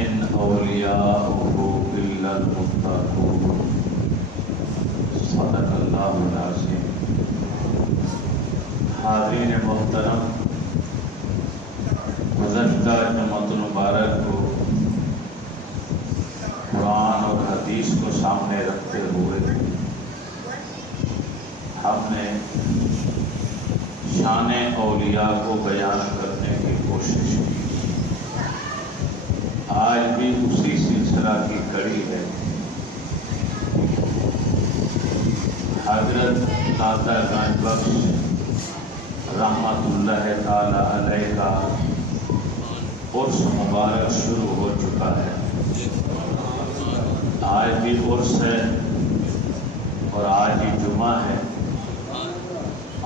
إن أولياؤه إلا المتقون صدق اللہ العظیم۔ حاضرین محترم، گزشتہ جمعۃ المبارک کو قرآن اور حدیث کو سامنے رکھتے ہوئے ہم نے شان اولیاء کو بیان کرنے کی کوشش کی۔ آج بھی اسی سلسلہ کی کڑی ہے۔ حضرت داتا گنج بخش رحمت اللہ تعالی علیہ کا عرس مبارک شروع ہو چکا ہے۔ آج بھی عرس ہے اور آج ہی جمعہ ہے۔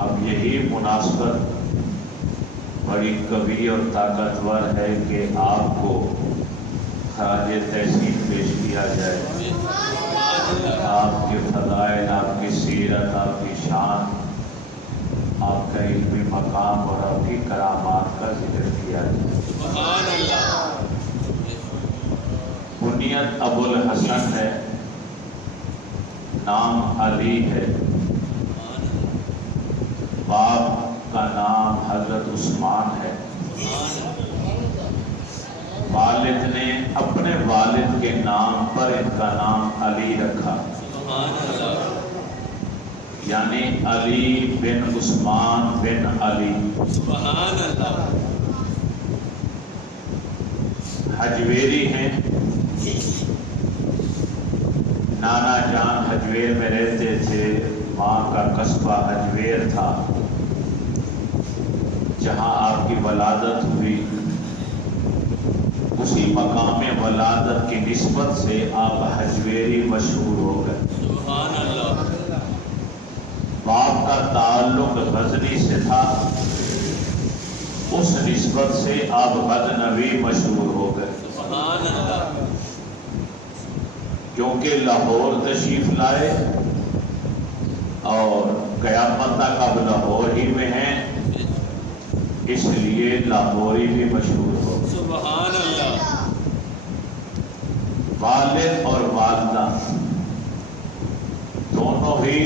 اب یہی مناسبت بڑی قوی اور طاقتور ہے کہ آپ کو خراج تحسین پیش کیا جائے۔ آپ کے فضائل، آپ کی سیرت، آپ کی شان، آپ کا علمی مقام اور آپ کی کرامات کا ذکر کیا جائے۔ کنیت ابو الحسن ہے، نام علی ہے، باپ کا نام حضرت عثمان ہے۔ والد نے اپنے والد کے نام پر ان کا نام علی رکھا، یعنی علی بن عثمان بن علی۔ حجویری ہیں، نانا جان حجویر میں رہتے تھے۔ ماں کا قصبہ حجویر تھا جہاں آپ کی ولادت ہوئی۔ اسی مقام ولادت کی نسبت سے آپ حجویری مشہور ہو گئے۔ باپ کا تعلق غزنی سے تھا، اس نسبت سے آپ غزنوی مشہور ہو گئے۔ کیونکہ لاہور تشریف لائے اور قیامت تک اب لاہور ہی میں ہیں، اس لیے لاہوری بھی مشہور ہو۔ سبحان اللہ۔ والد اور والدہ دونوں ہی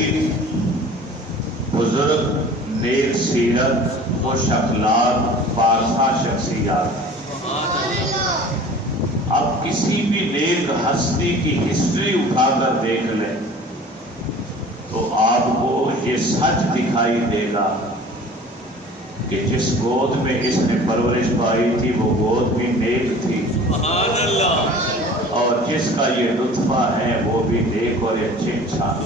بزرگ، نیک سیرت، خوش اخلاق، پارسا شخصیات۔ اب کسی بھی نیک ہستی کی ہسٹری اٹھا کر دیکھ لیں تو آپ کو یہ سچ دکھائی دے گا کہ جس گود میں اس نے پرورش پائی تھی وہ گود بھی نیک تھی، اور جس کا یہ لطفہ ہے وہ بھی نیک اور اچھے انسان۔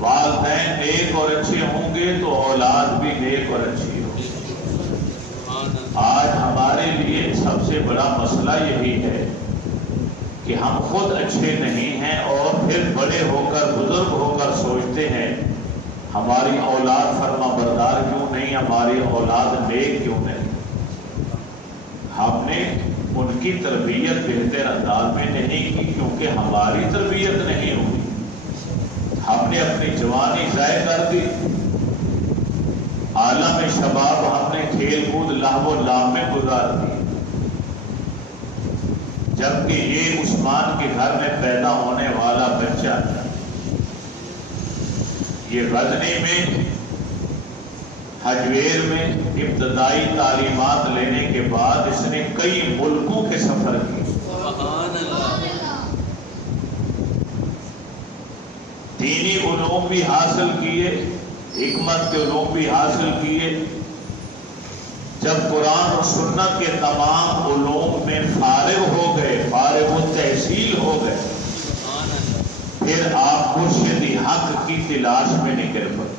والدین نیک اور اچھے ہوں گے تو اولاد بھی نیک اور اچھی ہوگی۔ آج ہمارے لیے سب سے بڑا مسئلہ یہی ہے کہ ہم خود اچھے نہیں ہیں اور پھر بڑے ہو کر، بزرگ ہو کر سوچتے ہیں ہماری اولاد فرما بردار کیوں نہیں، ہماری اولاد نیک کیوں نہیں۔ ہم نے ان کی تربیت بہتر انداز میں نہیں کی کیونکہ ہماری تربیت نہیں ہوئی۔ ہم نے اپنی جوانی ضائع کر دی، عالم شباب ہم نے کھیل کود، لہو و لعب میں گزار دی، جبکہ یہ عثمان کے گھر میں پیدا ہونے والا بچہ یہ غزنی میں، حجویر میں ابتدائی تعلیمات لینے کے بعد اس نے کئی ملکوں کے سفر کی۔ دینی علوم بھی حاصل کیے، حکمت کے علوم بھی حاصل کیے۔ جب قرآن و سنت کے تمام علوم میں فارغ ہو گئے، فارغ التحصیل ہو گئے، پھر آپ مرشد حق کی تلاش میں نکل پڑے۔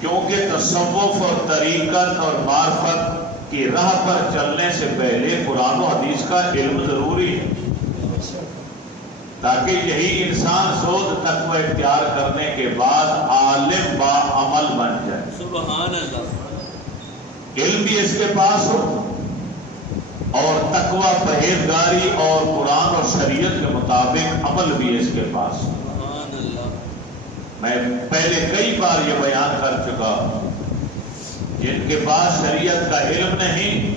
کیونکہ تصوف اور طریقت اور معرفت کی راہ پر چلنے سے پہلے قرآن و حدیث کا علم ضروری ہے، تاکہ یہی انسان زود تقوی اختیار کرنے کے بعد عالم با عمل بن جائے۔ سبحان اللہ۔ علم بھی اس کے پاس ہو اور تقوی، پرہیزگاری اور قرآن اور شریعت کے مطابق عمل بھی اس کے پاس ہو۔ میں پہلے کئی بار یہ بیان کر چکا ہوں جن کے پاس شریعت کا علم نہیں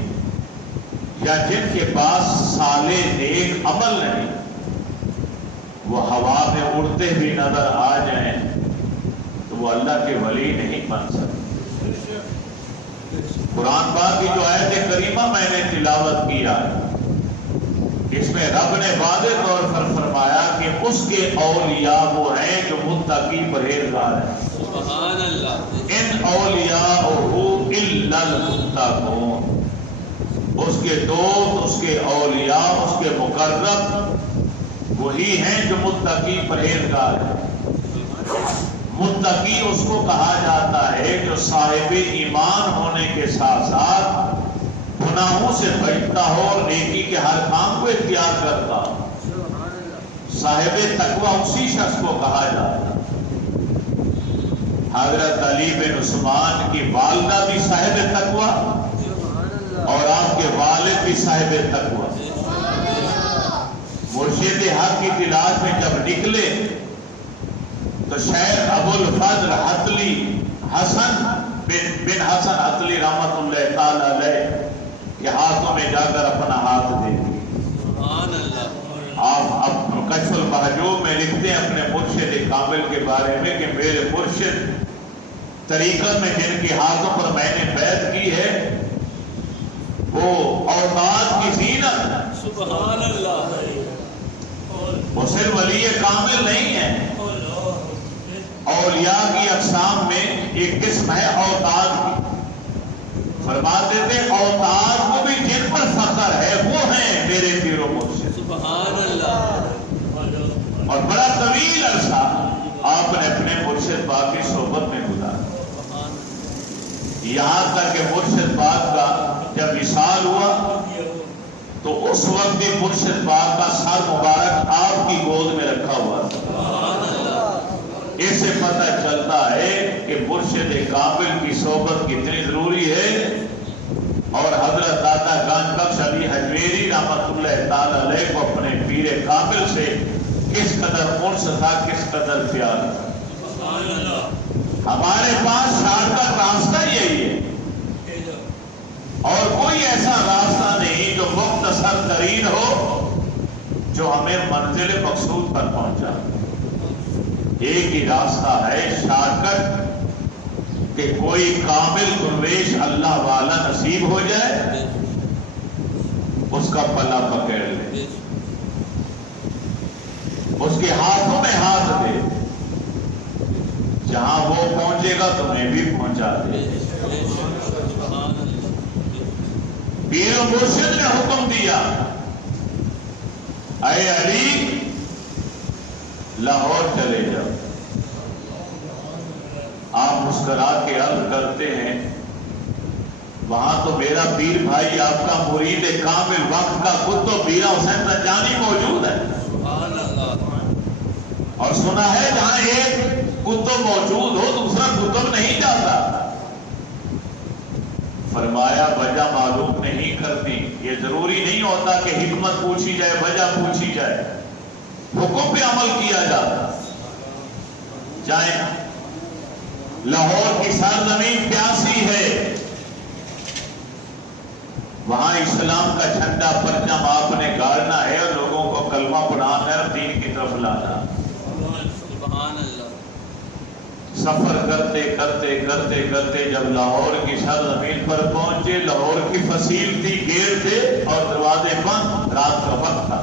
یا جن کے پاس صالح نیک عمل نہیں، وہ ہوا میں اڑتے بھی نظر آ جائیں تو وہ اللہ کے ولی نہیں بن سکتے۔ قرآن پاک کی جو آیت کریمہ میں نے تلاوت کیا ہے، اس میں رب نے واضح طور پر فرمایا کہ اس کے اولیاء وہ ہیں جو متقی پرہیزگار ہیں۔ سبحان اللہ۔ ان اولیاءہ الا المتقون، اس کے دوست، اس کے اولیاء، اس کے مقرب وہی ہیں جو متقی پرہیزگار ہیں۔ متقی اس کو کہا جاتا ہے جو صاحب ایمان ہونے کے ساتھ ساتھ گناہوں سے بچتا ہو اور نیکی کے ہر کام کو اختیار کرتا ہو۔ صاحب تقوی اسی شخص کو کہا جاتا ہے۔ حضرت علی بن عثمان کی والدہ بھی صاحب تقوی اور آپ کے والد بھی صاحب تقوی۔ مرشد حق کی تلاش میں جب نکلے تو شیخ ابو الفضل حتلی حسن بن حسن حتلی رحمت اللہ تعالی علیہ کے ہاتھوں میں جا کر اپنا ہاتھ دے دیے۔ سبحان اللہ۔ آپ کشف المحجوب میں لکھتے ہیں اپنے مرشد کامل کے بارے میں کہ میرے مرشد طریقت میں جن کے ہاتھوں پر میں نے بیعت کی ہے وہ اوتاد کی زینت۔ سبحان اللہ۔ وہ صرف ولی کامل نہیں ہے، اولیاء کی اقسام میں ایک قسم ہے اوتاد کی۔ فرماتے تھے اوتاد کو بھی جن پر فخر ہے وہ ہیں میرے پیر و مرشد۔ سبحان اللہ۔ اور بڑا طویل عرصہ آپ نے اپنے مرشد پاک کی صحبت میں گزارا، یہاں تک کہ مرشد پاک کا جب وصال ہوا تو اس وقت بھی مرشد پاک کا سر مبارک آپ کی گود میں رکھا ہوا تھا۔ اس سے پتہ چلتا ہے کہ مرشد کامل کی صحبت کتنی ضروری ہے، اور حضرت داتا گنج بخش علی حجویری رحمت اللہ تعالی علیہ کو اپنے پیر کامل سے کس قدر انس تھا، کس قدر پیار تھا۔ ہمارے پاس شارٹ کٹ راستہ یہی ہے، اور کوئی ایسا راستہ نہیں جو مختصر ترین ہو جو ہمیں منزل مقصود پر پہنچا۔ ایک ہی راستہ ہے شارٹ کٹ کہ کوئی کامل درویش اللہ والا نصیب ہو جائے، اس کا پلہ پکڑ لے، اس کے ہاتھوں میں ہاتھ دے، جہاں وہ پہنچے گا تمہیں بھی پہنچا دے۔ پیر و مرشد نے حکم دیا، اے علی لاہور چلے جاؤ۔ آپ مسکرا کے عرض کرتے ہیں وہاں تو میرا پیر بھائی آپ کا مرید کامل وقت کا قطب میرا حسین تنجانی موجود ہے، اور سنا ہے جہاں ایک قطب موجود ہو دوسرا قطب نہیں جاتا۔ فرمایا وجہ معلوم نہیں کرتی، یہ ضروری نہیں ہوتا کہ حکمت پوچھی جائے، وجہ پوچھی جائے، حکم پہ عمل کیا جاتا۔ جائیں، لاہور کی سرزمین پیاسی ہے، وہاں اسلام کا جھنڈا پرچم آپ نے گاڑنا ہے اور لوگوں کو کلمہ پڑھانا ہے اور دین کی طرف لانا۔ سبحان اللہ۔ سفر کرتے کرتے کرتے کرتے جب لاہور کی سرزمین پر پہنچے، لاہور کی فصیل تھی، گیٹ تھے اور دروازے بند، رات کا وقت تھا۔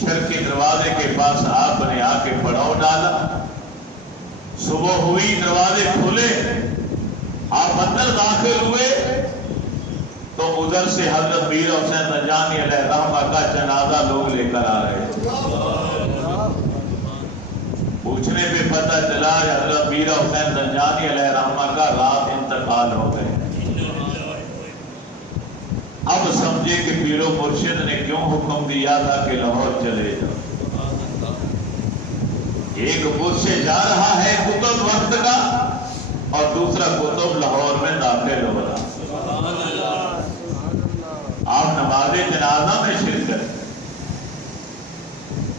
شرقی دروازے کے پاس آپ نے آ کے پڑاؤ ڈالا، صبح ہوئی، دروازے کھلے، آپ اندر داخل ہوئے تو ادھر سے حضرت میر حسین تنجانی علیہ رحمہ کا جنازہ لوگ لے کر آ رہے تھے۔ پوچھنے پہ پتہ چلا حضرت میر حسین تنجانی علیہ رحمہ کا رات انتقال ہو گئے۔ اب سمجھے کہ پیر و مرشد نے کیوں حکم دیا تھا کہ لاہور چلے جاؤ۔ ایک مرشد جا رہا ہے قطب وقت کا اور دوسرا قطب لاہور میں داخل ہو رہا۔ آپ نماز جنازہ میں شرکت،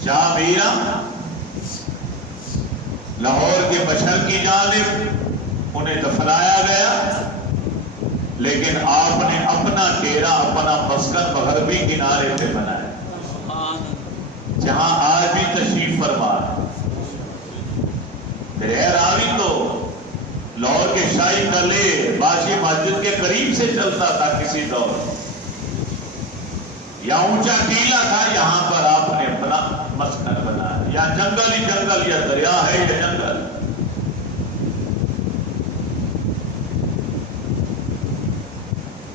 جہاں میرا لاہور کے مشرق کی جانب انہیں دفنایا گیا، لیکن آپ نے اپنا ڈیرا، اپنا مسکن مغربی کنارے پہ بنایا، جہاں آج بھی تشریف فرما ہے۔ میرے راوی تو لاہور کے شاہی قلعے باشی مسجد کے قریب سے چلتا تھا کسی دور، یا اونچا ٹیلا تھا، یہاں پر آپ نے اپنا مسکن بنایا۔ یا جنگل ہی جنگل، یا دریا ہے یا جنگل۔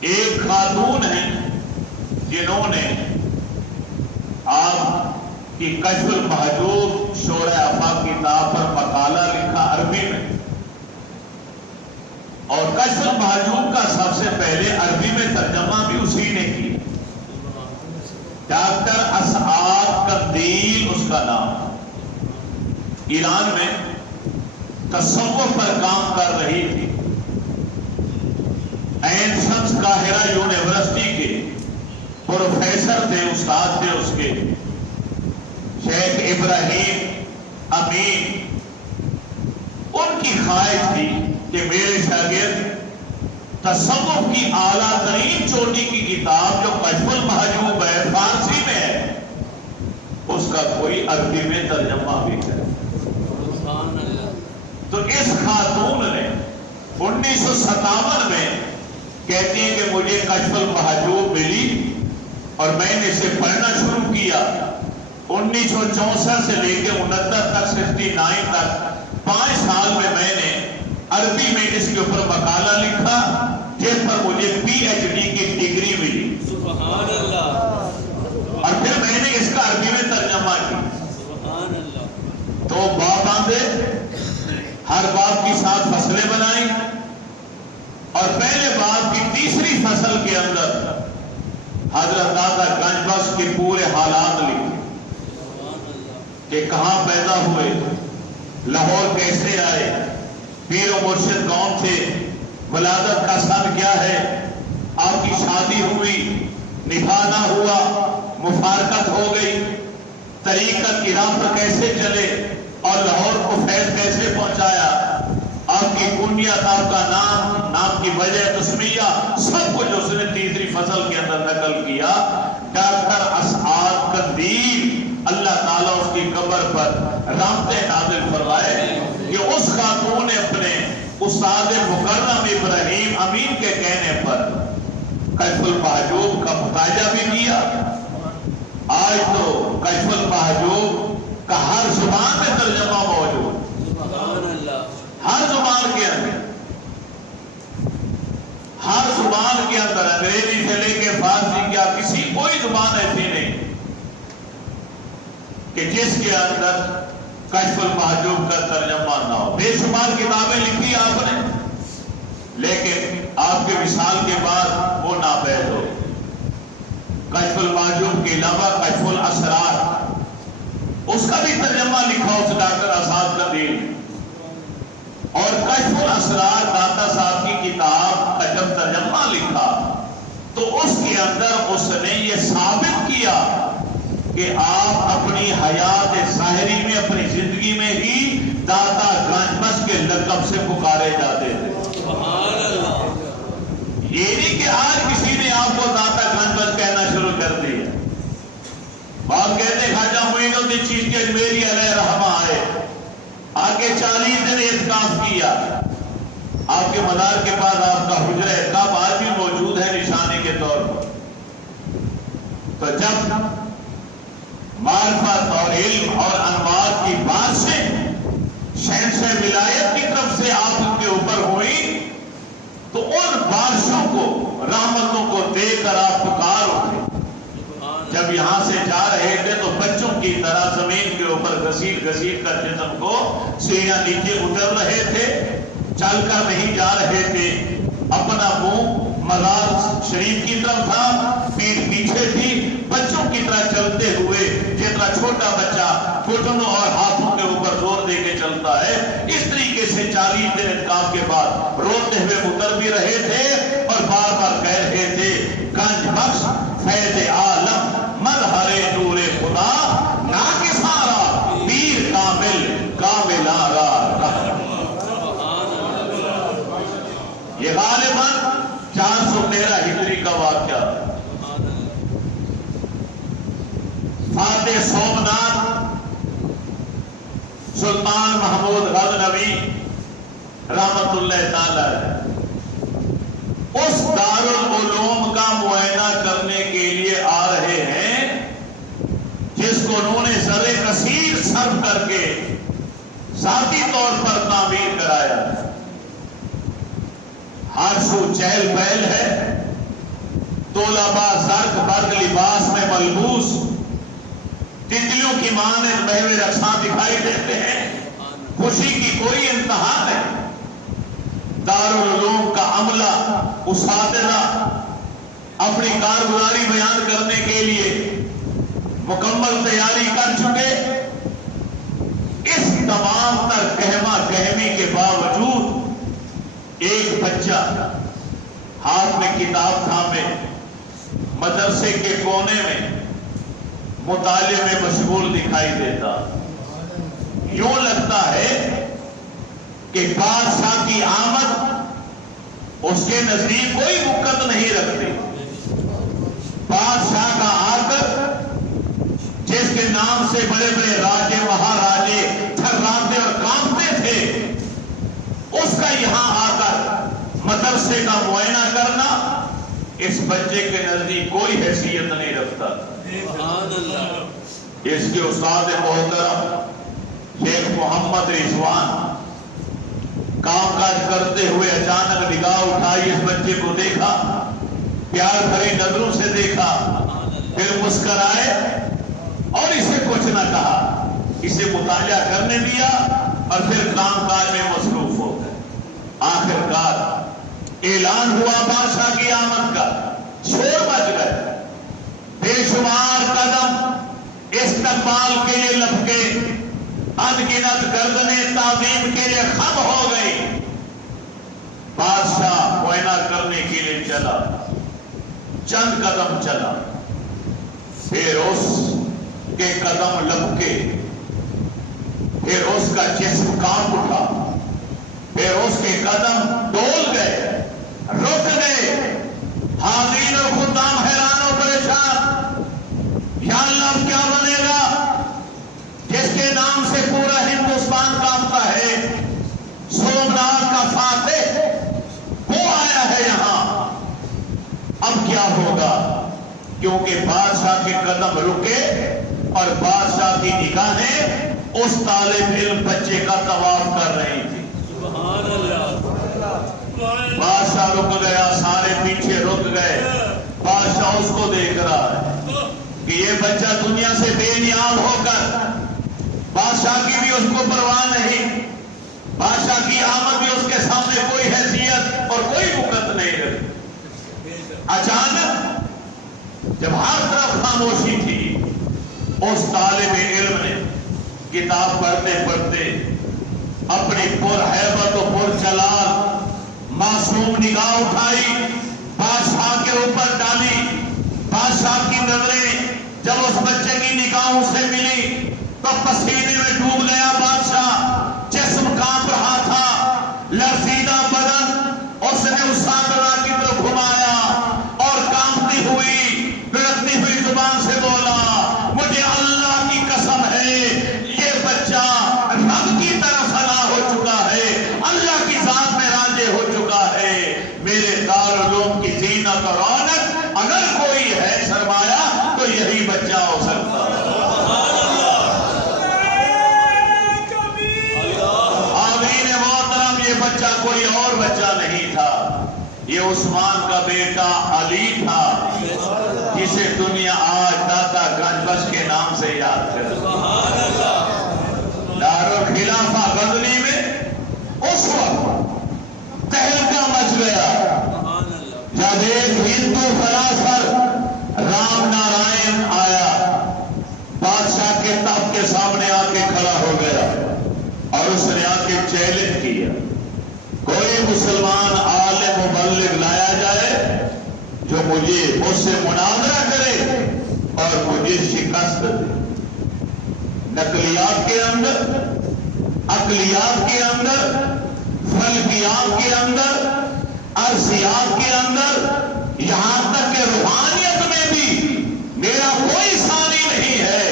ایک خاتون ہیں جنہوں نے آپ کی کشف المحجوب شورۂ آفاق کتاب پر مقالہ لکھا عربی میں، اور کشف المحجوب کا سب سے پہلے عربی میں ترجمہ بھی اسی نے کی۔ ڈاکٹر اسعاد قندیل اس کا نام، ایران میں تصوف پر کام کر رہی تھی۔ عین شمس قاہرہ یونیورسٹی کے پروفیسر تھے، استاد تھے اس کے شیخ ابراہیم امین۔ ان کی خواہش تھی کہ میرے شاگرد تصوف کی اعلیٰ ترین چوٹی کی کتاب جو کشف المحجوب ہے، فارسی میں ہے، اس کا کوئی عربی میں ترجمہ بھی کرے۔ تو اس خاتون نے 1957 میں کہتی ہے کہ مجھے کشف المحجوب ملی اور میں نے اسے پڑھنا شروع کیا۔ 1964 سے لے کے 69 تک، 69 تک 5 سال میں نے عربی میں اس کے اوپر مقالہ لکھا، جس پر مجھے PhD کی ڈگری ملی۔ سبحان اللہ۔ اور پھر میں نے اس کا عربی میں ترجمہ کیا۔ سبحان اللہ۔ تو باب آندے، ہر باب کی 7 فصلیں بنائیں، اور پہلے باب کی تیسری فصل کے اندر حضرت داتا گنج بخش کے پورے حالات لکھے کہ کہاں پیدا ہوئے، لاہور کیسے آئے، پیر و مرشد کون تھے، ولادت کا سن کیا ہے، آپ کی شادی ہوئی، نکاح نہ ہوا، مفارقت ہو گئی، طریقت کی راہ پر کیسے چلے، اور لاہور کو فیض کیسے پہنچایا، آپ کی کنیت، آپ کا نام، نام کی وجہ، تسمیہ، سب کچھ اس نے تیسری فصل کے اندر نقل کیا۔ ڈاکٹر اسعاد قندیل، اللہ تعالیٰ اس کی قبر پر رحمتیں نازل فرمائے کہ اس خاتون نے اپنے استاد مکرم ابراہیم امین کے کہنے پر کشف المحجوب کا مطالعہ بھی کیا۔ آج تو کشف المحجوب کا ہر زبان میں ترجمہ موجود، ہر زبان کے اندر، ہر زبان کے اندر، انگریزی سے لے کے فارسی کیا، کسی کوئی زبان ایسی نہیں کہ جس کے اندر کشف المحجوب کا ترجمہ نہ ہو۔ بے شمار کتابیں لکھی آپ نے، لیکن آپ کے وصال کے بعد وہ ناپید ہو۔ کشف المحجوب کے علاوہ کشف الاسرار، اس کا بھی ترجمہ لکھا اس ڈاکٹر اسعاد قندیل۔ اور کشف الاسرار داتا صاحب کی کتاب کا جب ترجمہ لکھا تو اس کے اندر اس نے یہ ثابت کیا کہ آپ اپنی حیات ظاہری میں، اپنی زندگی میں ہی داتا گنج بخش کے لقب سے پکارے جاتے تھے۔ سبحان اللہ۔ یہ نہیں کہ آج کسی نے آپ کو داتا گنج بخش کہنا شروع کر دیا۔ آپ کہتے ہیں خواجہ معین الدین چشتی اجمیری علیہ رحمہ آئے، آگے 40 دن اعتکاف کیا، آپ کے مزار کے پاس آپ کا حجرہ اعتکاف آج بھی موجود ہے نشانی کے طور پر۔ تو جب معرفت اور علم اور انوار کی بات سے شہنشاہ ولایت کی طرف سے آپ کے اوپر ہوئی تو ان بارشوں کو، رحمتوں کو دیکھ کر آپ پکار اٹھے۔ جب یہاں سے جا رہے تھے تو بچوں کی طرح زمین کے اوپر گھسیٹ گھسیٹ کر جسم کو سیڑھیاں نیچے اتر رہے تھے، چل کر نہیں جا رہے تھے۔ اپنا منہ مزار شریف کی طرف تھا، پیٹھ پیچھے تھی، بچوں کی طرح چلتے ہوئے، جتنا چھوٹا بچہ گھٹنوں اور ہاتھوں کے اوپر زور دے کے چلتا ہے، اس طریقے سے 40 دن اعتکاف کے بعد روتے ہوئے اتر بھی رہے تھے اور بار بار کہہ رہے تھے گنج بخش فیض عالم مظہر نور خدا ناکسارا پیر کامل کامل آرا۔ یہ غالباً 413 ہجری کا واقعہ. فاتح سومناتھ سلطان محمود غزنوی رحمت اللہ تعالی اس دارالعلوم کا معائنہ کرنے کے لیے آ رہے ہیں جس کو انہوں نے زر کثیر صرف کر کے ذاتی طور پر تعمیر کرایا. ہر سو چہل پہل ہے، طلباء زرق برق لباس میں ملبوس تتلیوں کی مانند محو رقصاں دکھائی دیتے ہیں. خوشی کی کوئی انتہا نہیں. دارالعلوم کا عملہ اساتذہ اپنی کارگزاری بیان کرنے کے لیے مکمل تیاری کر چکے. اس تمام تر گہما گہمی کے باوجود ایک بچہ ہاتھ میں کتاب تھامے مدرسے کے کونے میں مطالعے میں مشغول دکھائی دیتا. یوں لگتا ہے کہ بادشاہ کی آمد اس کے نزدیک کوئی وقت نہیں رکھتی. بادشاہ کا آ کر جس کے نام سے بڑے بڑے راجے مہاراجے تھراتے اور کانپتے تھے، اس کا یہاں آ کر مدرسے کا معائنہ کرنا اس بچے کے نزدیک کوئی حیثیت نہیں رکھتا. اس کے استاد محترم شیخ محمد رضوان کام کاج کرتے ہوئے اچانک نگاہ اٹھائی، اس بچے کو دیکھا، پیار بھری نظروں سے دیکھا، پھر مسکرائے اور اسے کچھ نہ کہا، اسے مطالعہ کرنے دیا اور پھر کام کاج میں مصروف ہو گئے. آخر کار اعلان ہوا بادشاہ کی آمد کا، شور مچ گئے. بے شمار قدم استقبال کے لیے لپکے، انگنت گردنیں تعظیم کے لیے خم ہو گئی. بادشاہ معائنہ کرنے کے لیے چلا، چند قدم چلا، پھر اس کے قدم لپکے، پھر اس کا جسم کانپ اٹھا، پھر اس کے قدم ڈول گئے، رک گئے. حاضرین اور خدام حیران و پریشان، یا اللہ اب کیا بنے گا؟ جس کے نام سے پورا ہندوستان کانپتا ہے، سومناتھ کا فاتح وہ آیا ہے یہاں، اب کیا ہوگا؟ کیونکہ بادشاہ کے قدم رکے اور بادشاہ کی نگاہیں اس طالب علم بچے کا طواف کر رہی تھی. سبحان اللہ. بادشاہ رک گیا، سارے پیچھے رک گئے. بادشاہ اس کو دیکھ رہا ہے کہ یہ بچہ دنیا سے بے نیاز ہو کر، بادشاہ کی بھی اس کو پرواہ نہیں، بادشاہ کی آمد بھی اس کے سامنے کوئی حیثیت اور کوئی وقت نہیں رہی. اچانک جب ہر طرف خاموشی تھی، اس طالب علم نے کتاب پڑھتے پڑھتے اپنی پر ہیبت و پر جلال معصوم نگاہ اٹھائی، بادشاہ کے اوپر ڈالی. بادشاہ کی نظریں جب اس بچے کی نگاہوں سے ملی تو پسینے میں ڈوب گیا. بادشاہ جسم کانپ رہا تھا، لرزیدہ بدن اس نے اساتذہ کی طرف گھمایا اور کانپتی ہوئی بڑکتی ہوئی زبان سے بولا، مجھے اللہ کی قسم ہے یہ بچہ رب کی طرف فنا ہو چکا ہے، اللہ کی ذات میں راضی ہو چکا ہے. میرے دارالعلوم کی زینت اور رونق اگر کوئی ہے سرمایہ تو یہی بچہ ہو سکتا ہے. آمین محترم، یہ بچہ کوئی اور بچہ نہیں تھا، یہ عثمان کا بیٹا علی تھا، جسے دنیا آج داتا گنج بخش کے نام سے یاد کرتی. دارالخلافہ غزنی میں اس وقت تہلکہ مچ گیا جب ایک ہندو فلاسفر رام نارائن آیا، بادشاہ کے تخت کے سامنے آ کے کھڑا ہو گیا اور اس نے آ کے چیلنج کیا، کوئی مسلمان عالم مبلغ لایا جائے جو مجھ سے مناظرہ کرے اور مجھے شکست دے. نقلیات کے اندر، عقلیات کے اندر، فلکیات کے اندر ارضیات کے اندر، یہاں تک کہ روحانیت میں بھی میرا کوئی ثانی نہیں ہے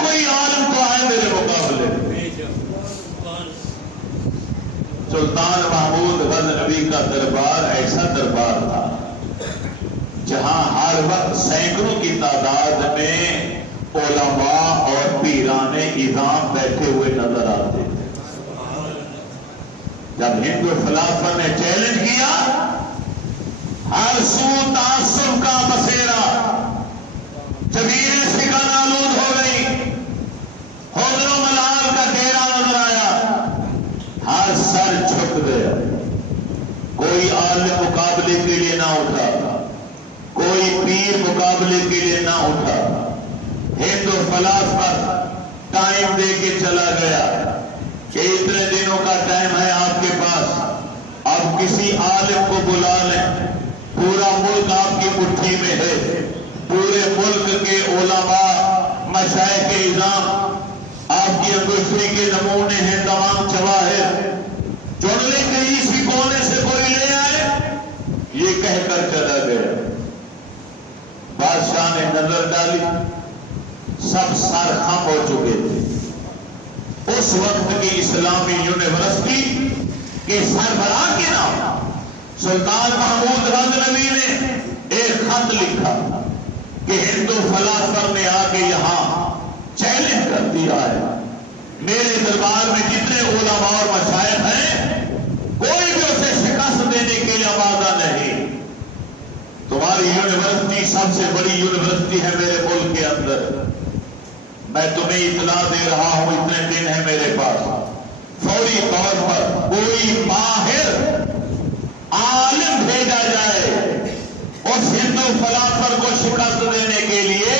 کوئی عالم تو آئے میرے مقابلے میں۔ سلطان محمود غزنوی کا دربار ایسا دربار تھا جہاں ہر وقت سینکڑوں کی تعداد میں علماء اور پیران اعظام بیٹھے ہوئے نظر آتے تھے۔ جب ہندو فلاسفہ نے چیلنج کیا، ہر سو تعصب کا بسیرا، جبینیں شکن آلود ہو گئی، حضر و ملال کا ڈیرا نظر آیا، ہر سر جھک گیا، کوئی عالم مقابلے کے لیے نہ اٹھا، کوئی پیر مقابلے کے لیے نہ اٹھا۔ ہندو فلاسفہ ٹائم دے کے چلا گیا کہ اتنے دنوں کا ٹائم ہے آپ کے پاس، اب کسی عالم کو بلا لیں، پورا ملک آپ کی مٹھی میں ہے، پورے ملک کے علماء، مشائخ اعظام آپ کی انگشتری کے نمونے ہیں، تمام جواہر، چن لیں کہیں اسی کونے سے کوئی لے آئے، یہ کہہ کر چلا گیا۔ بادشاہ نے نظر ڈالی، سب سر خم ہو چکے تھے۔ اس وقت کی اسلامی یونیورسٹی کے سربراہ کے نام سلطان محمود غزنوی نے ایک خط لکھا کہ ہندو فلاسفر نے آ کے یہاں چیلنج کر دیا ہے، میرے دربار میں جتنے علماء اور مشائخ ہیں کوئی بھی اسے شکست دینے کے لیے آمادہ نہیں۔ تمہاری یونیورسٹی سب سے بڑی یونیورسٹی ہے میرے ملک کے اندر، میں تمہیں اطلاع دے رہا ہوں، اتنے دن ہے میرے پاس، فوری طور پر کوئی ماہر عالم بھیجا جائے اس ہندو فلاسفر کو شکست دینے کے لیے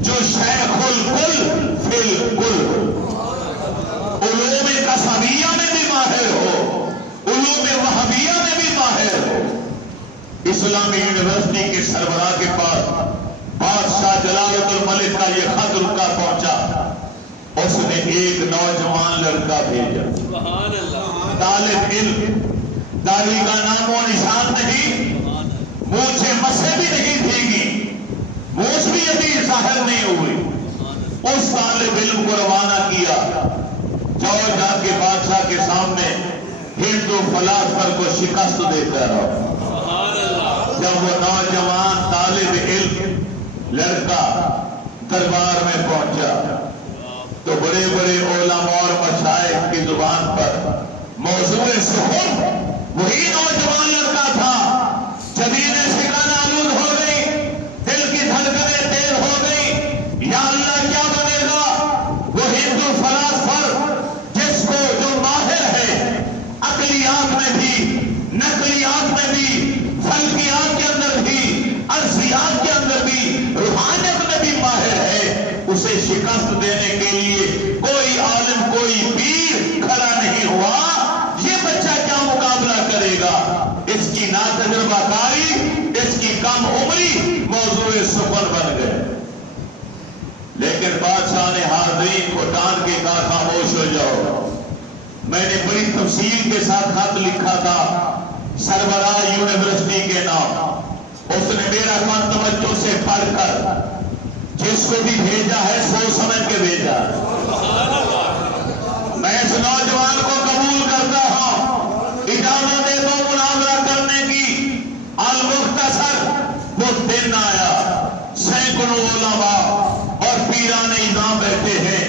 جو شیخ الکل فی الکل، علوم قصبیہ میں بھی ماہر ہو، علوم وہابیہ میں بھی ماہر ہو۔ اسلامی یونیورسٹی کے سربراہ کے پاس بادشاہ جلالت الملک کا یہ خط ان کا پہنچا، اس نے ایک نوجوان لڑکا بھیجا، سبحان اللہ، طالب علم، داڑھی کا نام و نشان نہیں، مونچھیں مسے بھی نہیں بھیگی، مونچھ بھی ابھی ظاہر نہیں ہوئی، اس طالب علم کو روانہ کیا، جاؤ جا کے بادشاہ کے سامنے ہندو فلاسفر کو شکست دیتا رہو۔ جب وہ نوجوان طالب علم لڑکا دربار میں پہنچا تو بڑے بڑے علماء اور مشائخ کی زبان پر موضوع سخن وہی نوجوان لڑکا تھا، زمینیں شکن آلود ہو گئی، دل کی دھڑکنیں تیز ہو گئی، یا اللہ کیا بنے گا؟ وہ ہندو فلاسفر جس کو جو ماہر ہے عقلیات میں بھی، نقلیات میں بھی، فلکیات کے اندر بھی، ارضیات کے اندر بھی، روحانیت میں بھی ماہر ہے، اسے شکست دینے کے لیے کوئی عالم، کوئی پیر کھڑا نہیں ہوا، یہ بچہ کیا مقابلہ کرے گا؟ اس کی ناتجربہ کاری، اس کی کم عمری موضوع سخن بن گئے۔ لیکن بادشاہ نے حاضرین کو ڈانٹ کے کہا خاموش ہو جاؤ، میں نے بڑی تفصیل کے ساتھ خط لکھا تھا سربراہ یونیورسٹی کے نام، اس نے میرا خط توجہ سے پڑھ کر جس کو بھی بھیجا ہے سوچ سمجھ کے بھیجا، میں اس نوجوان کو قبول کرتا ہوں، اجازت دے دو مناظرہ کرنے کی۔ المختصر وہ دن آیا، سینکڑوں علماء اور پیران اعظام بیٹھے ہیں،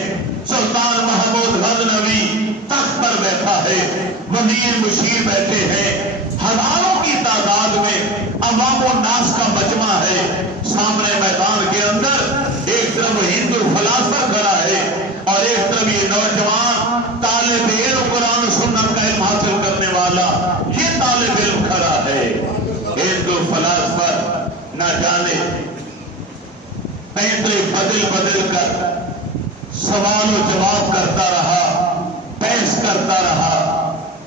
سلطان محمود غزنوی تخت پر بیٹھا ہے، وزیر مشیر بیٹھے ہیں، ہزاروں کی تعداد میں عوام و ناس کا مجمع ہے، سامنے میدان کے اندر ایک طرف ہندو فلاسفہ کھڑا ہے اور ایک طرف یہ نوجوان طالب علم قرآن و سنت کا علم حاصل کرنے والا یہ طالب علم کھڑا ہے۔ ہندو فلاسفہ نہ جانے پینترے بدل بدل کر سوال و جواب کرتا رہا، بحث کرتا رہا،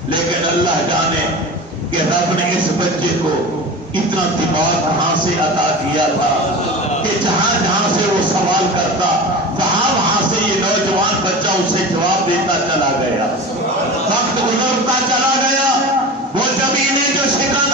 لیکن اللہ جانے کہ رب نے اس بچے کو اتنا دماغ کہاں سے عطا کیا تھا کہ جہاں جہاں سے وہ سوال کرتا وہاں سے یہ نوجوان بچہ اسے جواب دیتا چلا گیا، وقت گزرتا چلا گیا، وہ زمینیں جو شکن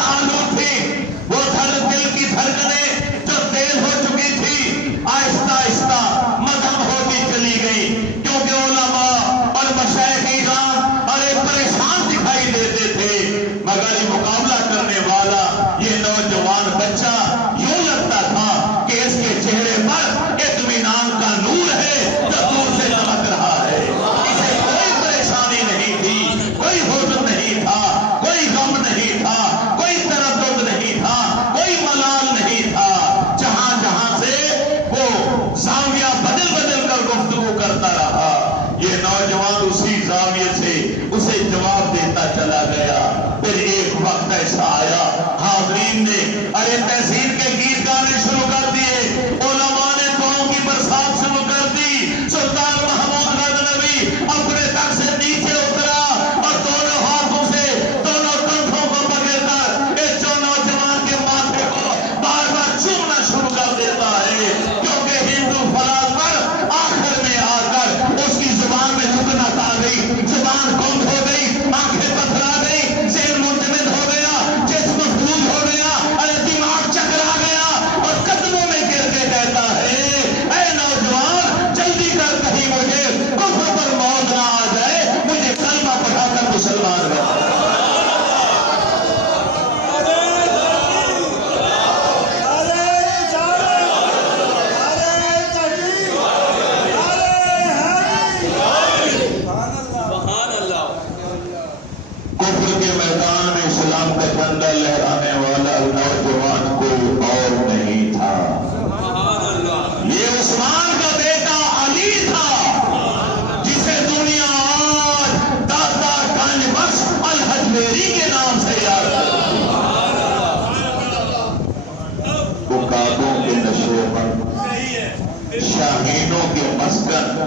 ایسا آیا، حاضرین نے ارے تحسین کے گیت گانے شروع کر دیے، علماء نے دعاؤں کی برسات شروع کر دی۔ سلطان محمود غزنوی اپنے تخت سے نیچے اترا اور دونوں ہاتھوں سے دونوں کندھوں کو پکڑ کر اس نوجوان کے ماتھے کو بار بار چومنا شروع کر دیتا ہے، کیونکہ ہندو فلاسفر آخر میں آ کر اس کی زبان میں سکنت آ گئی، زبان گنگ ہو گئی، آنکھیں پتھرا گئی، ذہن منجمد ہو گیا، جسم مفلوج ہو گیا، ارے دماغ چکرا گیا اور قدموں میں گر کے کہتا ہے اے نوجوان جلدی کر، کہیں مجھے کفر پر موت نہ آ جائے، مجھے کلمہ پڑھا کر مسلمان بنا۔ کفر کے میدان میں اسلام کا جھنڈا لہرانے والا نوجوان کوئی اور نہیں تھا، یہ عثمان کا بیٹا علی تھا، جسے دنیا آج داتا گنج بخش الحجویری کے نام سے یاد کرتی ہے۔ وہ کعبوں کے نشیمن، شاہینوں کے مسکن،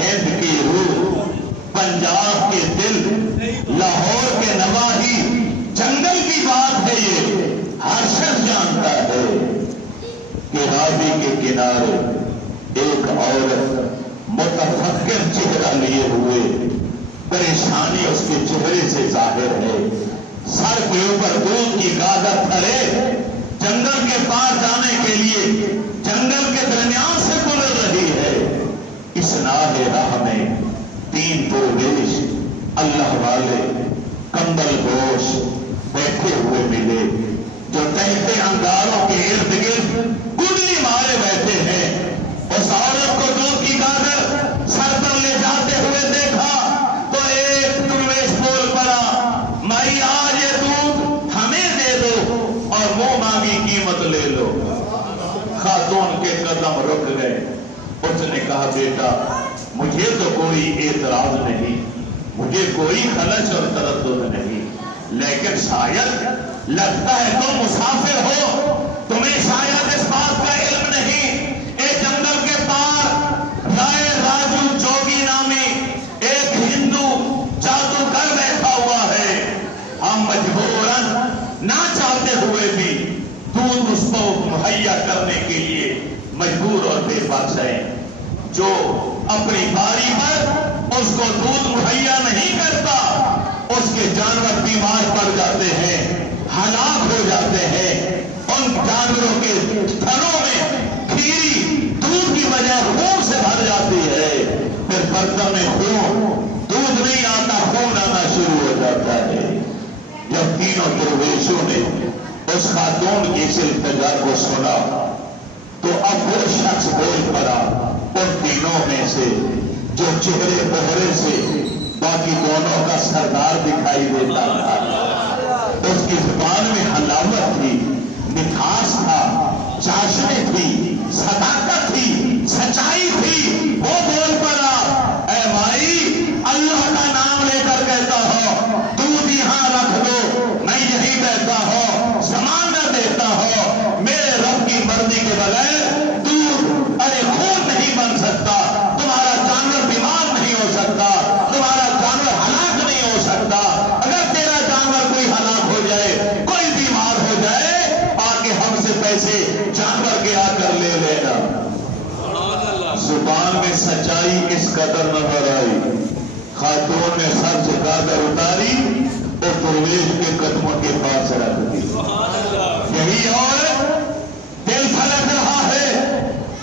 ہند کی روح، پنجاب کے دل، لاہور کے نواحی، جنگل کی بات ہے، یہ ہر شخص جانتا ہے کہ راوی کے کنارے ایک عورت متفکر چہرہ لیے ہوئے، پریشانی اس کے چہرے سے ظاہر ہے، سر کے اوپر دودھ کی گادر کھڑے، جنگل کے پار جانے کے لیے جنگل کے درمیان سے گزر رہی ہے۔ اس راہ راہ میں تین درویش اللہ والے کمبل پوش بیٹھے ہوئے ملے، جو تحتے انگاروں کے ارد گرد گڈلی مارے بیٹھے ہیں۔ اس عورت کو دودھ کی گادر سر پر لے جاتے ہوئے دیکھا تو ایک درویش بول پڑا، مائی آج یہ دودھ ہمیں دے دو اور منہ مانگی قیمت لے لو۔ خاتون کے قدم رک گئے، اس نے کہا بیٹا مجھے تو کوئی اعتراض نہیں، مجھے کوئی خلش اور تردد نہیں، لیکن شاید لگتا ہے تم مسافر ہو، تمہیں شاید اس بات کا علم نہیں، ایک جنگل کے پار رائے راجو جوگی نامی ایک ہندو جادوگر بیٹھا ہوا ہے، ہم مجبوراً نہ چاہتے ہوئے بھی دودھ اس کو مہیا کرنے کے لیے مجبور اور بے بس ہیں، جو اپنی باری پر اس کو دودھ مہیا نہیں کرتا، اس کے جانور بیمار پڑ جاتے ہیں، ہلاک ہو جاتے ہیں، ان جانوروں کے تھنوں میں کھیری دودھ کی وجہ خون سے بھر جاتی ہے، پھر برتن میں خون، دودھ نہیں آتا، خون آنا شروع ہو جاتا ہے۔ جب تینوں درویشوں نے اس خاتون کی اس التجا کو سنا تو اب وہ شخص بول پڑا، ان تینوں میں سے جو چہرے بہرے سے باقی دونوں کا سردار دکھائی دیتا تھا، اس کی زبان میں حلاوت تھی، مٹھاس تھا، چاشنی تھی، صداقت تھی، سچائی تھی، وہ بول پڑا، اے مائی اللہ کا نام لے کر کہتا ہو دودھ یہاں رکھ دو، میں یہی بیٹھا ہو، سامان نہ دیتا ہو، میرے رب کی مرضی کے بغیر دودھ ارے خون نہیں بن سکتا، تمہارا جانور بیمار نہیں ہو سکتا، تمہارا جانور ہلاک نہیں ہو سکتا، اگر تیرا جانور کوئی ہلاک ہو جائے، کوئی بیمار ہو جائے، آگے ہم سے پیسے جانور کے آ کر لے لینا۔ زبان میں سچائی اس قدر نظر آئی، خاتون نے سر سے گادر اتاری اور درویش کے قدموں کے پاس رکھ دی۔ یہی عورت دل دھڑک رہا ہے،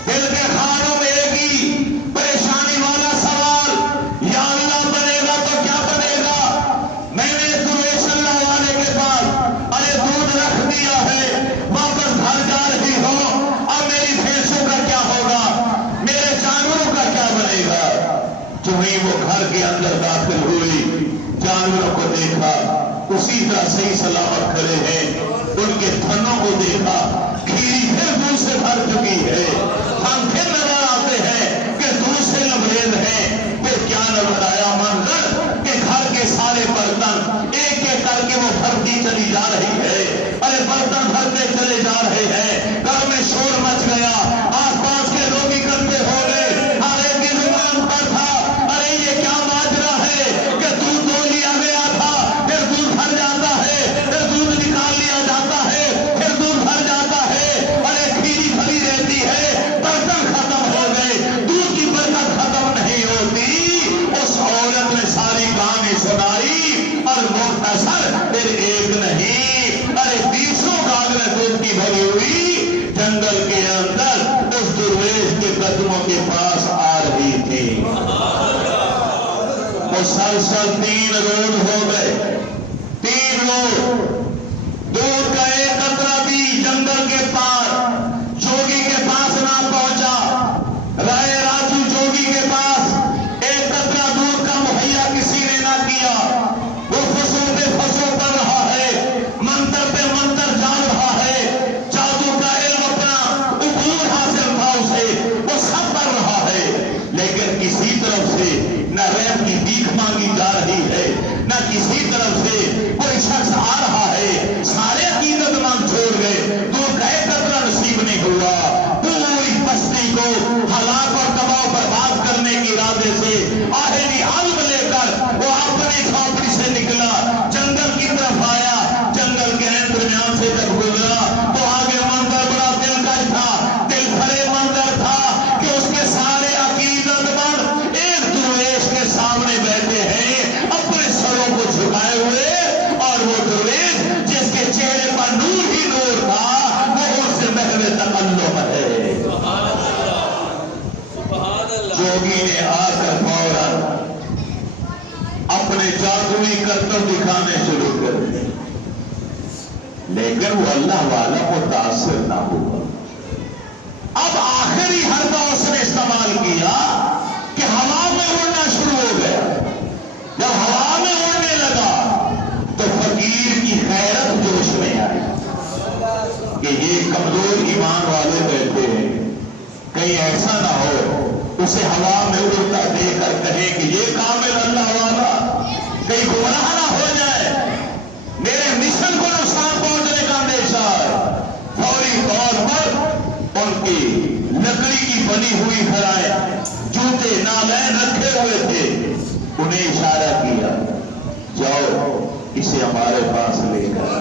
دل کے خانوں میں ایک ہی پریشانی والا سوال، یا اللہ بنے گا تو کیا بنے گا؟ میں نے درویش اللہ والے کے پاس ارے دودھ رکھ دیا ہے، واپس گھر جا رہی ہو، اب میری بھینسوں کا کیا ہوگا، میرے جانوروں کا کیا بنے گا؟ جو ہی وہ گھر کے اندر داخل ہوئی، جانوروں کو دیکھا اسی طرح صحیح سلامت کھڑے ہیں، ان کے تھنوں کو دیکھا، کھیری پھر دودھ سے بھر چکی ہے، ہم پھر نظر آتے ہیں کہ دودھ سے لبریز ہیں، پھر کیا نظر آیا منظر کہ گھر کے سارے برتن ایک ایک کر کے وہ بھر دیے بڑھتی چلی جا رہی ہے، ارے برتن بھرتے چلے جا رہے ہیں، گھر میں شور مچ گیا، آس پاس کے لوگ اکٹھے ہو گئے، ہر ایک کی زبان پر تھا ارے یہ کیا ماجرا ہے کہ دودھ دو لیا گیا تھا، پھر دودھ بھر جاتا ہے، پھر دودھ نکال لیا جاتا ہے، پھر دودھ بھر جاتا ہے، ارے کھیری بھری رہتی ہے، برتن ختم ہو گئے، دودھ کی برکت ختم نہیں ہوتی۔ اس عورت نے ساری کہانی سنائی اور مختصر پھر ایک نہیں ارے 20 گاگریں دودھ کی بھری ہوئی جنگل کے اندر اس درویش کے قدموں کے پاس آ رہی تھی۔ مسلسل 3 روز ہو گئے، 3 روز دودھ کا ایک قطرہ بھی جنگل کے پار جوگی کے پاس نہ پہنچا۔ رائے راجو جوگی کے پاس ایک قطرہ دودھ کا مہیا کسی نے نہ کیا۔ وہ فصوں پہ فصوں کر رہا ہے، منتر پہ منتر جان رہا ہے، جادو کا علم اپنا عبور حاصل تھا اسے، وہ سب کر رہا ہے، لیکن کسی طرف سے نہ ریب کی بھیک مانگی جا رہی ہے، نہ کسی طرف سے کوئی شخص آ رہا ہے۔ سارے عقیدت مند چھوڑ گئے، دودھ کا ایک قطرہ نصیب نہیں ہوا۔ پوری بستی کو ہلاک اور تباہ و برباد کرنے کے ارادے سے آہنی عزم لے کر وہ اپنی کھوپڑی سے نکلا، جنگل کی طرف آیا۔ جنگل کے درمیان سے جب گزرا تو آگے منظر بڑا دلکش تھا، دل بھرے منظر تھا کہ اس کے سارے عقیدت مند ایک درویش کے سامنے بیٹھے ہیں اپنے سروں کو جھکائے ہوئے، اور وہ درویش جس کے چہرے پر نور ہی نور تھا وہ اس سے محو تکلم ہے۔ جوگی نے آ کر فوراً اپنے جادوئی کرتب دکھانے شروع کر دیے، لیکن وہ اللہ والا متاثر نہ ہوا۔ اب آخری حربہ اس نے استعمال کیا کہ ہوا میں اڑنا شروع ہو گیا۔ جب ہوا میں اڑنے لگا تو فقیر کی غیرت جوش میں آئی کہ یہ کمزور ایمان والے بیٹھے ہیں، کہیں ایسا نہ ہو اسے ہوا میں اڑتا دے کر کہیں کہ یہ کامل اللہ والا کہیں گمراہ نہ ہو جائے، میرے مشن کو نقصان پہنچنے کا اندیشہ ہے۔ فوری طور پر ان کی لکڑی کی بنی ہوئی گھڑائیں، جوتے نالین رکھے ہوئے تھے، انہیں اشارہ کیا جاؤ اسے ہمارے پاس لے کر۔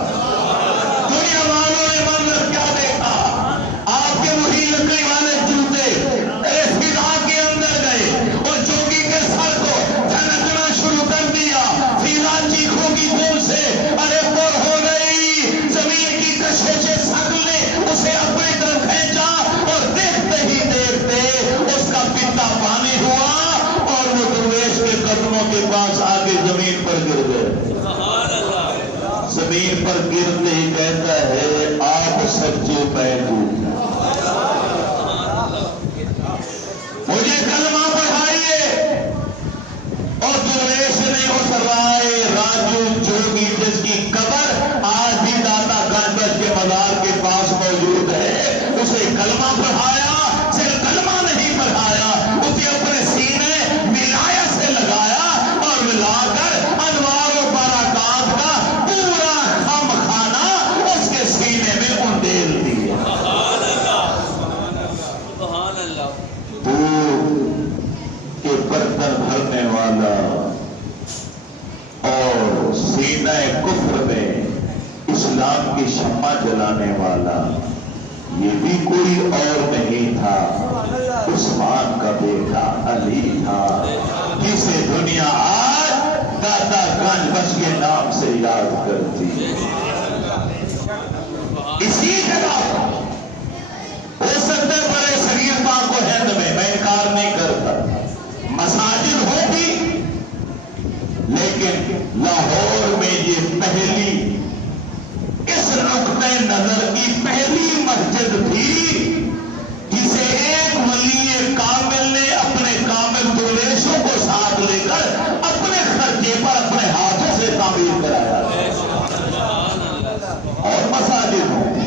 دنیا والوں نے منظر کیا دیکھا، آپ کے وہی لکڑی والے جوتے فضا کے اندر گئے اور جوگی کے سر کو جھنکنا شروع کر دیا۔ فضا چیخوں کی گونج سے ارے پر ہو گئی، زمین کی کشش ثقل نے اسے اپنی طرف کھینچا اور دیکھتے ہی دیکھتے اس کا پتا پانی ہوا اور وہ درویش کے قدموں کے پاس آگے زمین پر گر گئے۔ زمین پر گرتے ہی کہتا ہے آپ سچے پہلو، مجھے کلمہ پڑھائیے۔ اور درویش نے اس رائے راجو جوگی جس کی قبر آج بھی داتا گنج کے مزار کے پاس موجود ہے، اسے کلمہ پڑھایا۔ صرف کلمہ نہیں پڑھایا، اسے اپنے سینے ولایت سے لگایا اور ملا کر انوار و برکات کا پورا خم خانہ اس کے سینے میں انڈیل دیا۔ کے برتن بھرنے والا اور سینہ کفر میں اسلام کی شمع جلانے والا یہ بھی کوئی اور نہیں تھا، عثمان کا بیٹا علی تھا، جسے دنیا آج داتا گنج بخش کے نام سے یاد کرتی ہے۔ اسی جگہ ہو سکتا ہے بڑے صغیر پاک و ہند میں، میں انکار نہیں کرتا، مساجد ہوگی، لیکن لاہور میں یہ پہلی اس نقطۂ نظر کی پہلی مسجد تھی جسے ایک ولی کامل نے اپنے کامل درویشوں کو ساتھ لے کر اپنے خرچے پر اپنے ہاتھوں سے تعمیر کرایا۔ اور مساجد ہوں،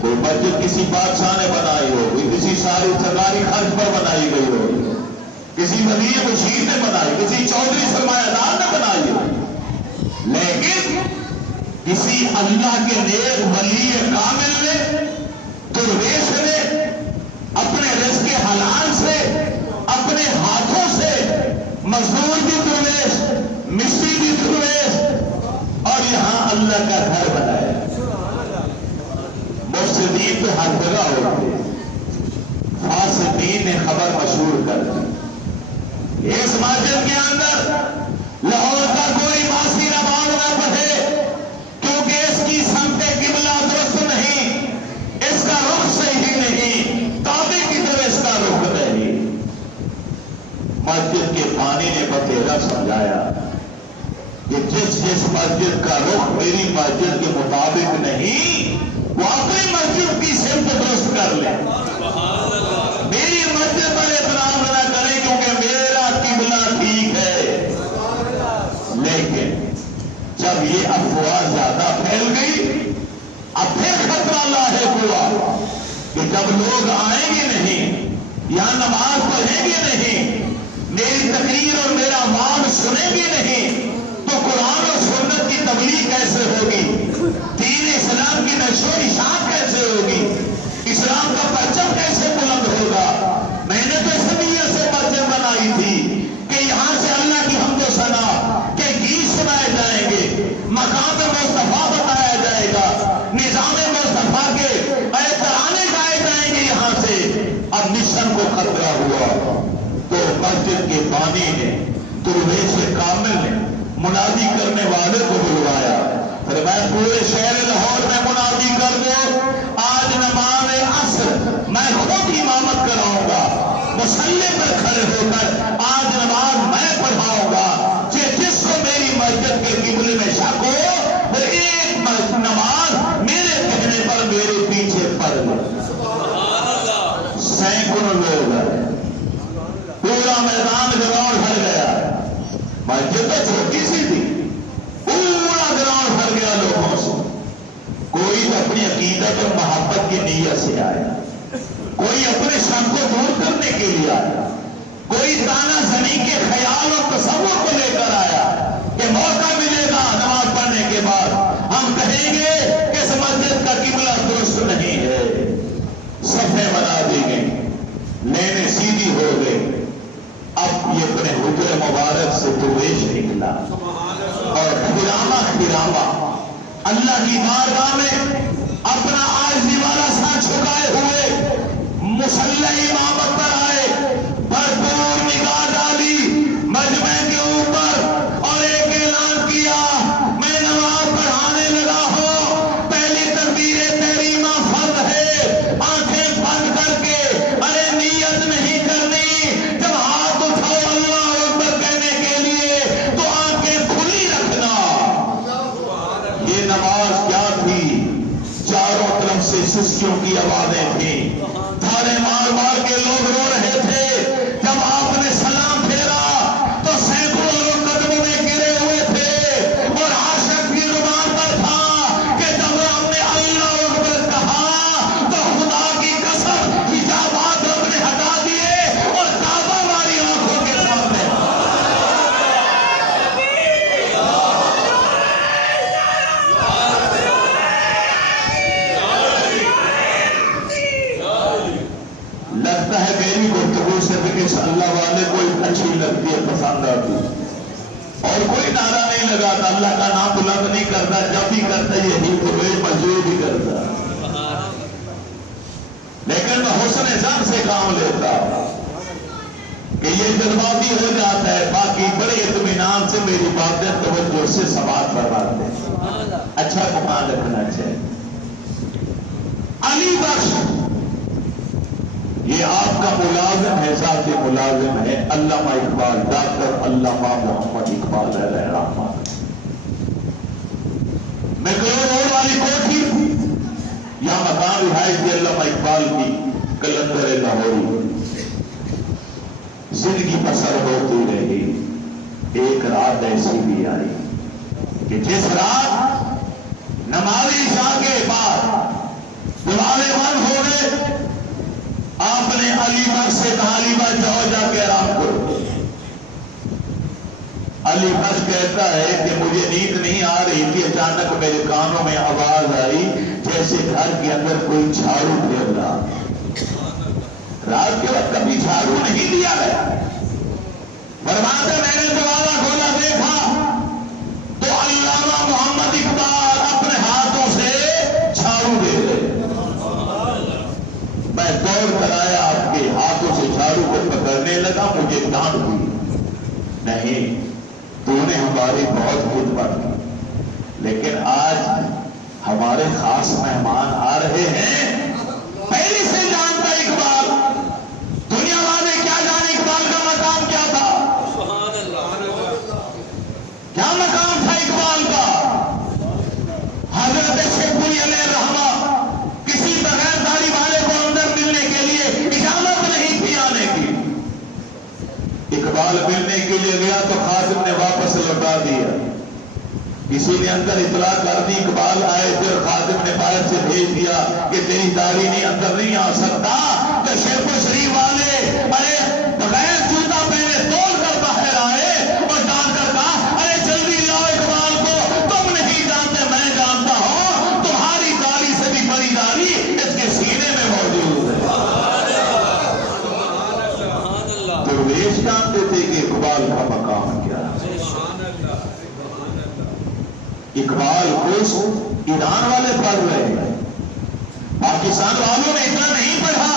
کوئی مسجد کسی بادشاہ نے بنائی ہو، کسی ساری سرکاری خرچ پر بنائی گئی ہو، کسی ولی مشیر نے بنائی، کسی چودھری سرمایہ دار نے بنائی ہو، لیکن کسی اللہ کے نیک ولی کامل نے، درویش نے اپنے رزق حلال سے، اپنے ہاتھوں سے، مزدور بھی درویش، مستری بھی درویش، اور یہاں اللہ کا گھر بنایا۔ مفسدین تو ہر جگہ ہوتے، فاسدین نے خبر مشہور کر دی۔ اس مسجد کے اندر لاہور کا کوئی باسی نماز نہ پڑھے، کیونکہ اس کی سمت قبلہ درست نہیں، اس کا رخ صحیح نہیں، کعبے کی طرف اس کا رخ نہیں۔ مسجد کے پانی نے بتیرا سمجھایا کہ جس مسجد کا رخ میری مسجد کے مطابق نہیں، وہ اپنی مسجد کی سمت درست کر لے، میری مسجد پر احترام نہ کرے، کیونکہ میرا قبلہ ٹھیک ہے۔ لیکن جب یہ افواہ زیادہ پھیل گئی، اب پھر خطرہ لاحق ہوا کہ جب لوگ آئیں گے نہیں یا نماز پڑھیں گے نہیں، میری تقریر اور میرا وعظ سنیں گے نہیں، تو قرآن اور سنت کی تبلیغ کیسے ہوگی؟ دین اسلام کی نشو و اشاعت کیسے ہوگی؟ اسلام کا پرچم کیسے بلند ہوگا؟ میں نے تو اس نیت سے پرچم بنائی تھی کہ یہاں سے اللہ کی حمد و ثنا کے گیت سنائے جائیں گے، مقام مصطفیٰ بتایا جائے گا، نظام مصطفیٰ کے ترانے گائے جائیں گے یہاں سے۔ اب مشن کو خطرہ ہوا تو مسجد کے بانی نے، درویش کامل نے منادی کرنے والے کو بلوایا، پھر میں پورے شہر لاہور میں منادی کر دو، آج نماز عصر میں خود امامت کراؤں گا، مصلی پر کھڑے ہو کر آج نماز میں پڑھاؤں گا، جس کو میری مسجد کے قبلے میں شک ہو وہ ایک نماز میرے کہنے پر میرے پیچھے پڑھ لے۔ سینکڑوں لوگ آئے، پورا میدان گراؤنڈ بھر گیا، مسجد تو چھوٹی سی تھی، پورا گراؤنڈ بھر گیا لوگوں سے۔ کوئی اپنی عقیدت اور محبت کی نیت سے آیا، کوئی اپنے شک کو دور کرنے کے لیے آیا، کوئی تانا زنی کے خیال اور تصور کو لے کر آیا کہ موقع ملے گا نماز پڑھنے کے بعد ہم کہیں گے کہ اس مسجد کا قبلہ درست نہیں ہے۔ صفیں بنا دی گئی، لینے سیدھی ہو گئی۔ اب یہ اپنے حجر مبارک سے درویش نکلا اور خرامہ اللہ کی بارگاہ میں اپنا عاجزی والا سر جھکائے ہوئے مصلی امامت پر آئے، بھرپور نگاہ ڈالی مجمع کے اوپر اور ایک اعلان کیا، میں نماز پڑھانے لگا ہوں، پہلی تکبیر تحریمہ فرض ہے، آنکھیں بند کر کے، ارے نیت نہیں کرنی، جب ہاتھ اٹھاؤ اللہ اکبر کہنے کے لیے تو آنکھیں کھلی رکھنا۔ یہ نماز کیا تھی؟ چاروں طرف سے سسکیوں کی آوازیں تھیں، دھاڑے مار مار کے لوگ رو رہے تھے۔ جب آپ نے سلام پھیرا تو سینکڑوں لوگ قدموں میں گرے ہوئے تھے، اور عاشق کی زبان پر تھا کہ جب ہم نے اللہ اکبر کہا تو خدا کی قسم حجابات رب نے ہٹا دیے اور کعبہ ہماری آنکھوں کے سامنے۔ لگتا ہے میری گفتگو سے اس اللہ والے کو اچھی لگتی ہے، پسند آتی، اور کوئی نعرہ نہیں لگاتا، اللہ کا نام بلند نہیں کرتا، جب بھی کرتا یہی درویش مزدور بھی کرتا، لیکن میں حسن ظن سے کام لیتا کہ یہ جذباتی ہو جاتا ہے، باقی بڑے اطمینان سے میری باتیں توجہ سے سماعت فرماتے ہیں۔ اچھا کمان رکھنا چاہیے۔ علی بخش یہ آپ کا ملازم ہے، ذاتی ملازم ہے، علامہ اقبال، ڈاکٹر علامہ محمد اقبال علیہ رحمت۔ میکلور روڈ والی کوٹھی یا مکان رہائش تھی علامہ اقبال کی، کلندر لاہوری۔ زندگی بسر ہوتی رہی، ایک رات ایسی بھی آئی کہ جس رات نماز عشاء کے بعد دروازے بند ہو گئے، آپ نے علی بخش سے کہا علی بخش جاؤ جا کے آرام کرو۔ علی بس کہتا ہے کہ مجھے نیند نہیں آ رہی تھی، اچانک میرے کانوں میں آواز آئی جیسے گھر کے اندر کوئی جھاڑو پھیر رہا۔ رات کے وقت کبھی جھاڑو نہیں دیا گیا۔ فرماتے میں نے دروازہ کھولا دیکھا تو علامہ محمد اقبال اپنے ہاتھوں سے جھاڑو دے رہے۔ میں دوڑ کر آیا، آپ کے ہاتھوں سے جھاڑو کو پکڑنے لگا، مجھے ڈانٹ دی، نہیں تو نے ہماری بہت خدمت کی، لیکن آج ہمارے خاص مہمان آ رہے ہیں۔ پہلے سے جانتا اقبال، دنیا والے کیا جانے اقبال کا مقام کیا تھا، کیا مقام تھا اقبال کا۔ حضرت شیخ علیہ الرحمہ کسی بغیر داڑھی والے کو اندر ملنے کے لیے اجازت نہیں تھی آنے کی۔ اقبال ملنے کے لیے گیا تو خادم نے واپس لوٹا دیا۔ کسی نے اندر اطلاع کر دی اقبال آئے تھے اور خادم نے باہر سے بھیج دیا کہ تیری داڑھی نہیں، اندر نہیں آ سکتا۔ تو شیخ شریف والے بغیر جوتا پہنے توڑ کر باہر آئے اور ڈال کر کہا ارے جلدی لاؤ اقبال کو، تم نہیں جانتے میں جانتا ہوں، تمہاری داڑھی سے بھی بڑی داڑھی اس کے سینے میں موجود ہے۔ درویش جانتے تھے کہ اقبال کا مقام کیا ہے۔ اقبال کو ایران والے پڑھ رہے ہیں، پاکستان والوں نے اتنا نہیں پڑھا۔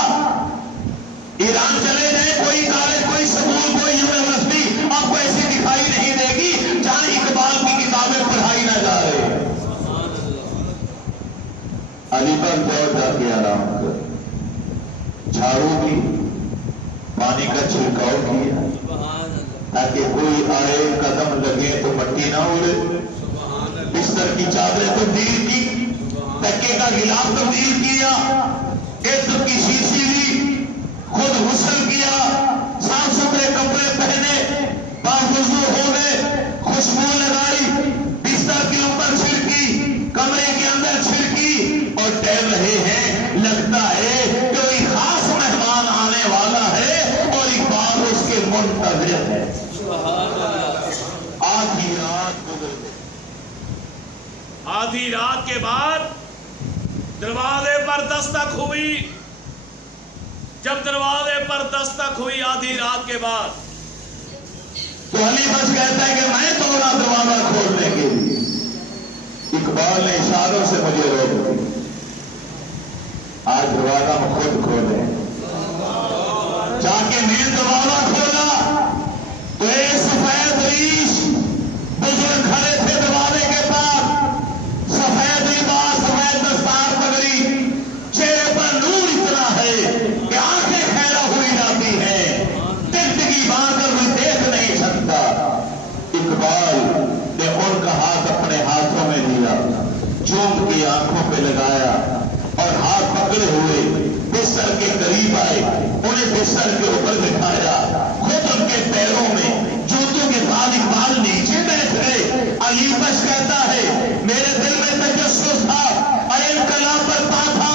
ایران چلے جائیں، کوئی کالج، کوئی سکول، کوئی یونیورسٹی آپ کو ایسی دکھائی نہیں دے گی جہاں اقبال کی کتابیں پڑھائی نہ جا رہے ہیں۔ علی پر جاؤ جا کے آرام کر، جھاڑو کی، پانی کا چھڑکاؤ کیا تاکہ کوئی آئے قدم لگے تو مٹی نہ اڑے، بستر کی چادریں تبدیل کی، تکے کا غلاف تبدیل کیا، عزت کی شیشی لی، خود غسل کیا، صاف ستھرے کپڑے پہنے، باوضو ہو گئے، خوشبو لگائی، بستر کے اوپر چھڑکی، کمرے کے اندر چھڑکی اور ٹہل رہے ہیں۔ لگتا ہے کوئی خاص مہمان آنے والا ہے اور اقبال اس کے منتظر ہے۔ آدھی رات گزر گئی۔ آدھی رات کے بعد دروازے پر دستک ہوئی۔ جب دروازے پر دستک ہوئی آدھی رات کے بعد تو علی بس کہتا ہے کہ میں توڑا دروازہ کھولنے کے لیے، اقبال نے اشاروں سے مجھے روک دی۔ آج دروازہ ہم خود کھولے، جا کے میں دروازہ کھولا تو ایک سفید ریش بزرگ کھڑے تھے دروازے کے پاس، سفید لباس، سفید دستار پگڑی، چہرے پر نور اتنا ہے کہ آنکھیں خیرہ ہوئی جاتی ہیں، ٹکٹکی باندھ کر کوئی دیکھ نہیں سکتا۔ اقبال نے ان کا ہاتھ اپنے ہاتھوں میں لیا، چوم کے آنکھوں پہ لگایا اور ہاتھ پکڑے ہوئے بستر کے قریب آئے، انہیں بستر کے اوپر بٹھایا، خود ان کے پیروں میں جوتوں کے بعد اقبال نیچے بیٹھ گئے۔ علی بخش کہتا ہے میرے دل میں تجسس تھا اور انقلاب برپا تھا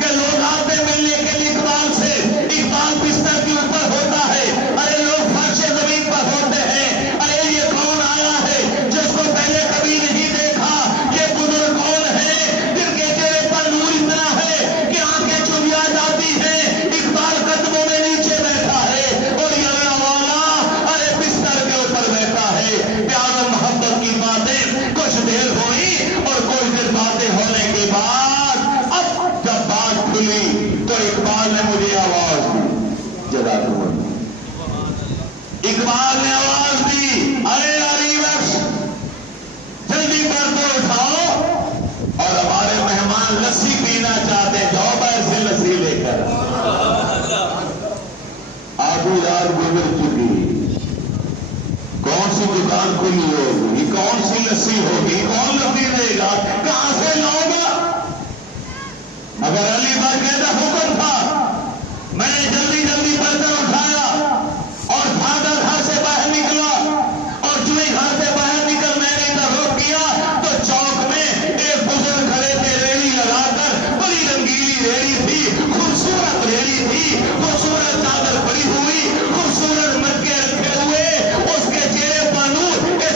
کہ لوگ آتے ملنے کے لیے اقبال سے، اقبال بستر کے اوپر ہوتا ہے، ارے لوگ فرش زمین پر ہوتے ہیں، ارے یہ کون آیا ہے جس کو پہلے کبھی نہیں دیکھا، یہ بزرگ کون ہے جن کے چہرے پر نور اتنا ہے کہ آنکھیں چبیا جاتی ہیں۔ اقبال قدموں میں نیچے بیٹھا ہے اور یہ اللہ والا ارے بستر کے اوپر بیٹھا ہے۔ پیار و محبت کی باتیں کچھ دیر ہوئی اور کچھ دیر باتیں ہونے کے بعد اب جب بات کھلی تو اقبال نے مجھے آواز دی، جگہ دو۔ اقبال نے آواز دی ارے علی بخش جلدی پردے اٹھاؤ، اور ہمارے مہمان لسی پینا چاہتے ہیں، جاؤ باہر سے لسی لے کر۔ آدھی رات گزر چکی، کون سی دکان کھلی ہوگی، کون سی لسی ہوگی، کون لسی دے گا، کہاں سے لاؤ گا؟ مگر علی بھائی کہتا حکم تھا، میں نے جلدی جلدی پردہ اٹھایا اور بھاگا گھر سے باہر نکلا، اور جو ہی گھر سے باہر نکل میں نے ادھر روک کیا تو چوک میں ایک بزرگ کھڑے تھے، ریڑھی لگا کر، بڑی رنگیلی ریڑھی تھی، خوبصورت ریڑھی تھی، خوبصورت چادر پڑی ہوئی، خوبصورت مٹکے رکھے ہوئے، اس کے چہرے پر نور، اس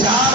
4